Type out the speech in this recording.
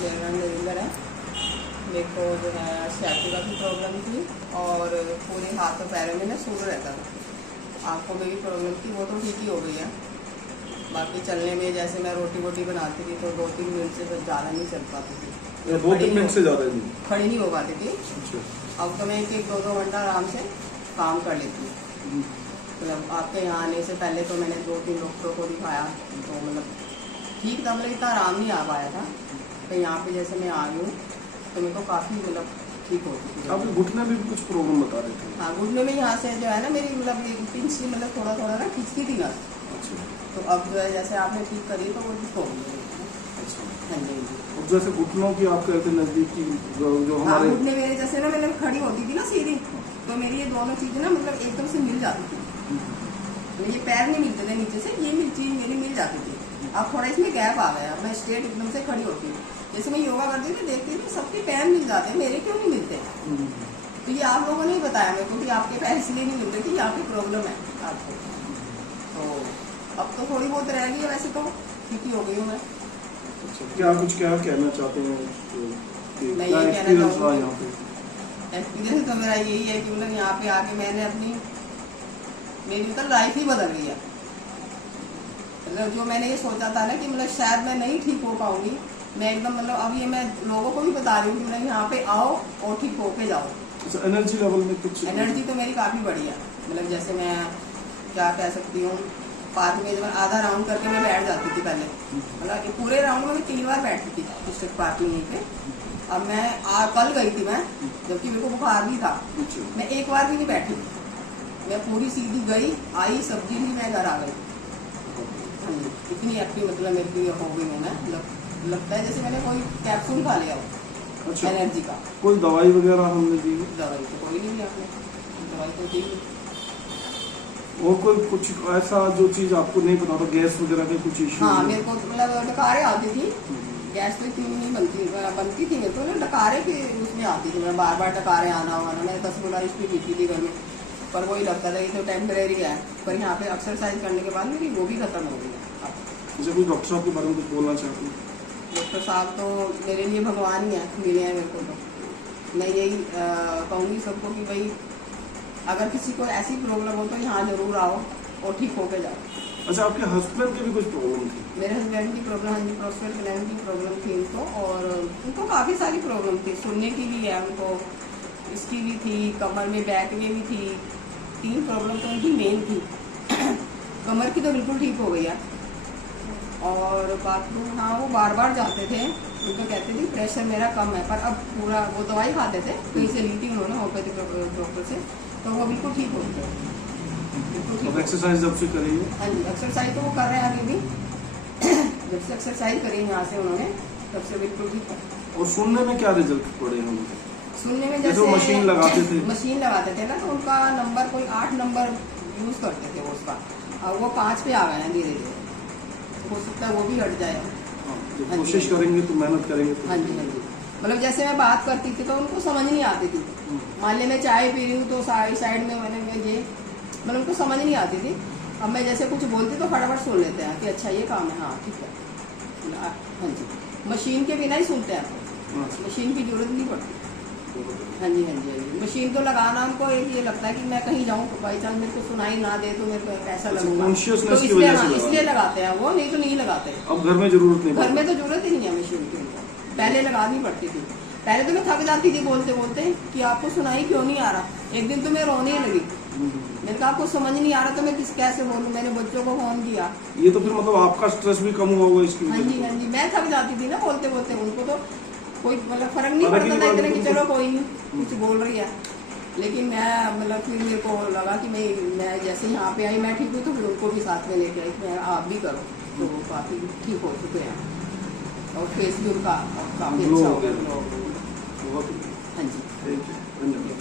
मेरा नाम नरेंद्र है। मेरे को जो है sciatica की प्रॉब्लम थी और पूरे हाथ और पैरों में ना सूज रहता था। आँखों में भी प्रॉब्लम थी, वो तो ठीक ही हो गई है। बाकी चलने में जैसे मैं रोटी वोटी बनाती थी तो 2-3 मिनट से बस ज़्यादा नहीं चल पाती थी, 2-3 मिनट से ज़्यादा नहीं खड़ी नहीं हो पाती थी। अच्छा। अब तो मैं 1-2 घंटा आराम से काम कर लेती हूँ। मतलब आपके यहाँ आने से पहले तो मैंने 2-3 डॉक्टरों को दिखाया, तो मतलब ठीक था, मतलब इतना आराम नहीं आ पाया था। तो यहाँ पे जैसे मैं आ गई हूँ तो मेरे को काफ़ी मतलब ठीक हो चुकी है। आप घुटने में भी कुछ प्रॉब्लम बता रहे थे? हाँ, घुटने में यहाँ से जो है ना मेरी मतलब एक पिंच सी मतलब थोड़ा थोड़ा ना खिंचती थी ना। अच्छा। तो अब जो है जैसे आपने ठीक करी तो वो ठीक हो गई है। अच्छा। हाँ जी जी। और जैसे घुटनों की आप कहते नज़दीक की जो हाँ, हमारे घुटने मेरे जैसे ना मैंने खड़ी होती थी ना सीधी, तो मेरी ये दोनों चीज़ें ना मतलब एकदम से मिल जाती थी। तो ये पैर नहीं मिलते थे नीचे से, ये चीज़ मेरी मिल जाती थी। अब थोड़ा इसमें गैप आ गया, मैं स्ट्रेट एकदम से खड़ी होती हूँ। जैसे मैं योगा करती थी देखती थी सबके पैर मिल जाते हैं, मेरे क्यों नहीं मिलते? तो ये आप लोगों ने ही बताया मेरे को कि आपके पैर इसलिए नहीं मिलते कि यहाँ की प्रॉब्लम है आपको। तो अब तो थोड़ी बहुत रह गई है, वैसे तो ठीक ही हो गई हूँ मैं। अच्छा, क्या कहना चाहते हैं? मैं ये कहना चाहूँगी, एक्सपीरियंस तो मेरा यही है कि मतलब यहाँ पे आके मैंने अपनी मेरी मतलब लाइफ ही बदल गई है। मतलब जो मैंने ये सोचा था ना कि मतलब शायद मैं नहीं ठीक हो पाऊंगी, मैं एकदम मतलब अब ये मैं लोगों को भी बता रही हूँ कि मतलब यहाँ पे आओ और ठीक होके जाओ। अच्छा, एनर्जी लेवल में कुछ? एनर्जी तो मेरी काफ़ी बढ़ी है। मतलब जैसे मैं क्या कह सकती हूँ, पार्क में जब आधा राउंड करके मैं बैठ जाती थी पहले, मतलब पूरे राउंड में मैं 3 बार बैठती थी डिस्ट्रिक्ट पार्क में यहीं पे। अब मैं कल गई थी मैं, जबकि मेरे को बुखार भी था, मैं एक बार भी नहीं बैठी। मैं पूरी सीधी गई, आई, सब्जी ली, मैं घर आ गई। हाँ जी, इतनी एक्टिव मतलब मेरे लिए हो गई हूँ मैं। लगता है जैसे मैंने कोई कैप्सूल खा लिया हो। अच्छा। एनर्जी का। कोई दवाई वगैरह हमने दी? दवाई तो कोई नहीं दी आपने, दवाई तो दी। और कोई कुछ ऐसा जो चीज आपको नहीं पता था, गैस वगैरह के कुछ इश्यू? हाँ, मेरे को मतलब डकारें आती थी, गैस तो इतनी नहीं बनती थी मेरे को ना, डकारें की उसमें आती थी। मैं बार डकारें आना हुआ ना, मैंने 10 गुना इसकी पीती थी घर में, पर वही लगता था ये तो टेम्परेरी है। पर यहाँ पे एक्सरसाइज करने के बाद मेरी वो भी खत्म हो गई है। जैसे कोई डॉक्टर साहब के बारे में कुछ बोलना चाहते हैं? डॉक्टर साहब तो मेरे लिए भगवान ही है, मिले हैं मेरे को। तो मैं यही कहूँगी सबको कि भाई अगर किसी को ऐसी प्रॉब्लम हो तो यहाँ जरूर आओ और ठीक होके जाओ। अच्छा, आपके हस्बैंड की भी कुछ प्रॉब्लम थी? मेरे हस्बैंड की प्रॉब्लम, हाँ जी, प्रोस्टेट ग्लैंड की प्रॉब्लम थी उनको, और उनको काफ़ी सारी प्रॉब्लम थी। सुनने की भी है उनको, इसकी भी थी, कमर में बैक में भी थी। 3 प्रॉब्लम तो उनकी मेन थी। कमर की तो बिल्कुल ठीक हो गई है, और बाथरूम हाँ वो बार जाते थे, उनको कहते थे प्रेशर मेरा कम है, पर अब पूरा वो दवाई खाते थे, कहीं से ली थी उन्होंने होम्योपैथिक डॉक्टर से, तो वो बिल्कुल ठीक हो गए। अब एक्सरसाइज जब से करिए? हाँ जी, एक्सरसाइज तो वो कर रहे हैं अभी भी। जब से एक्सरसाइज करी यहाँ से उन्होंने, तब से बिल्कुल ठीक है। और सुनने में क्या रिजल्ट पड़े हैं उनके? सुनने में जैसे मशीन लगाते थे ना, तो उनका नंबर कोई 8 नंबर यूज करते थे वो उसका, और वो 5 पे आ गए हैं धीरे धीरे। हो सकता है वो भी हट जाए। कोशिश करेंगे तो, मेहनत करेंगे तो। हाँ जी हाँ जी। मतलब जैसे मैं बात करती थी तो उनको समझ नहीं आती थी। मान लिया मैं चाय पी रही हूँ तो साइड में मैंने ये मतलब उनको समझ नहीं आती थी। अब मैं जैसे कुछ बोलती तो फटाफट सुन लेते हैं कि अच्छा ये काम है, हाँ ठीक है। हाँ जी, मशीन के बिना ही सुनते हैं आपको, मशीन की जरूरत नहीं पड़ती। हाँ जी हाँ जी हाँ जी। मशीन तो लगाना हमको एक ये लगता है कि मैं कहीं जाऊँ तो बाई चांस मेरे को सुनाई ना दे तो मेरे को कैसा लगूंगा, तो इसलिए लगाते हैं वो, नहीं तो नहीं लगाते। अब घर में जरूरत नहीं, घर में तो जरूरत ही नहीं है मशीन की। पहले लगानी पड़ती थी, पहले तो मैं थक जाती थी बोलते बोलते कि आपको सुनाई क्यों नहीं आ रहा। एक दिन तो मैं रोने लगी, मैंने कहा आपको समझ नहीं आ रहा तो मैं कैसे बोलूँ। मैंने बच्चों को फोन किया। ये तो फिर मतलब आपका स्ट्रेस भी कम हुआ होगा इसकी? हाँ जी हाँ जी, मैं थक जाती थी ना बोलते बोलते, उनको तो कोई मतलब फर्क नहीं पड़ता था इतना कि चलो कोई नहीं कुछ बोल रही है। लेकिन मैं मतलब फिर मेरे को लगा कि मैं जैसे यहाँ पे आई मैं ठीक हूँ, तो फिर उनको भी साथ में लेके आई, मैं आप भी करो, तो काफ़ी ठीक हो चुके हैं। और फेस भी उनका काफ़ी अच्छा हो गया। हाँ जी, धन्यवाद।